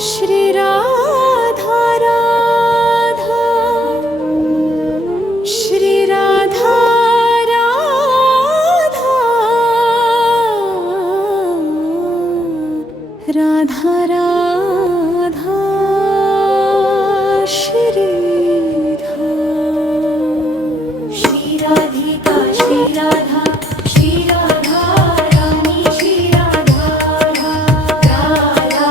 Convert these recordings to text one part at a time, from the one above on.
श्री राधा राधा, श्री राधा राधा, राधा राधा श्रीधा। श्री राधिका श्री राधा, श्री राधा रानी, श्री राधा राधा,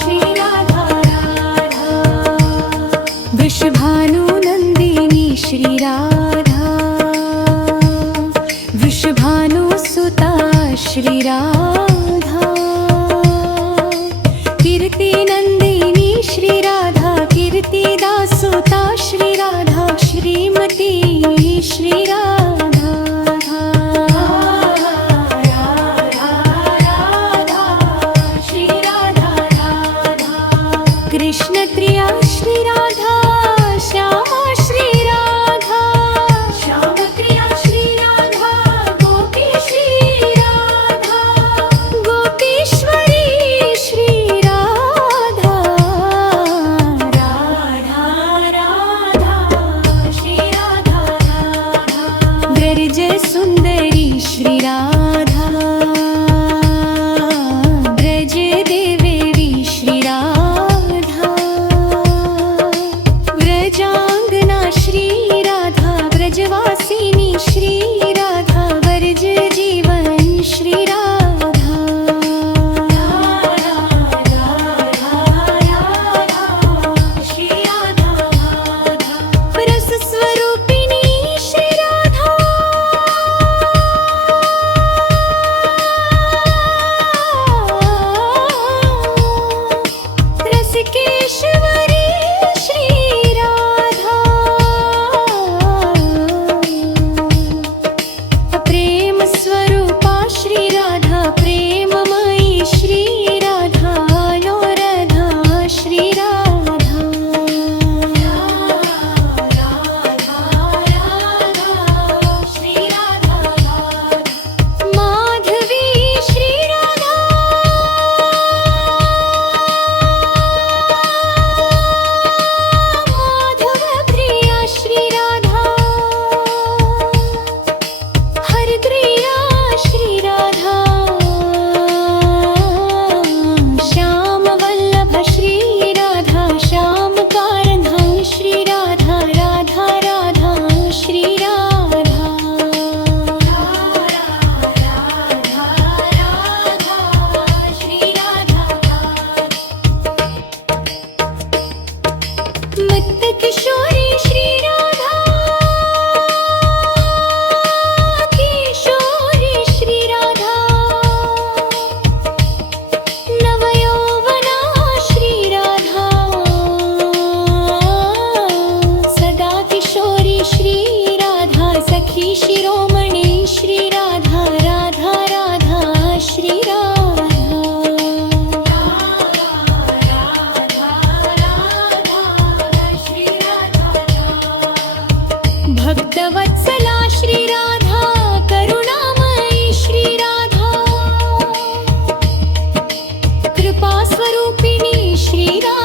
श्री राधा राधा। वृषभानुनन्दिनी श्री राधा, वृषभानुसुता श्री राधा, कीर्तिनन्दिनी श्री राधा, कीर्तिदासुता श्री राधा, श्रीमती श्री राधा। श्री राधा राधा, कृष्णप्रिया श्री राधा, श्यामा श्री राधा, श्यामप्रिया श्री राधा, गोपी श्री राधा, गोपीश्वरी श्री राधा, राधा राधा श्री राधा राधा। ब्रज सुंदरी श्री राधा, ब्रज देवेरी श्री राधा, व्रजांगना श्री राधा, ब्रजवासिनी श्री राधा, वर्ज जीवन श्री राधा। श्री राधा राधा, रस स्वरूपिणी श्री राधा, रसिकेश्वरी श्री राधा, प्रेम स्वरूपा श्री राधा, प्रेममयी श्री राधा, लो राधा श्री राधा। श्री राधा राधा, माधवी श्री राधा, माधव प्रिया श्री राधा, हरप्रिया श्री राधा, श्याम वल्लभ श्री राधा, श्याम कारंधा श्री राधा, राधा राधा श्री राधा। श्री राधा राधा, मुक्त किशोरी श्री राधा, किशोरी श्री राधा, नवयौवना श्री राधा, सदा किशोरी श्री राधा, सखी शिरोमणि श्री राधा, राधा राधा श्री राधा। श्री राधा राधा, भक्तवत्सला श्री राधा, करुणामयी श्री राधा, कृपा स्वरूपिणी श्री राधा,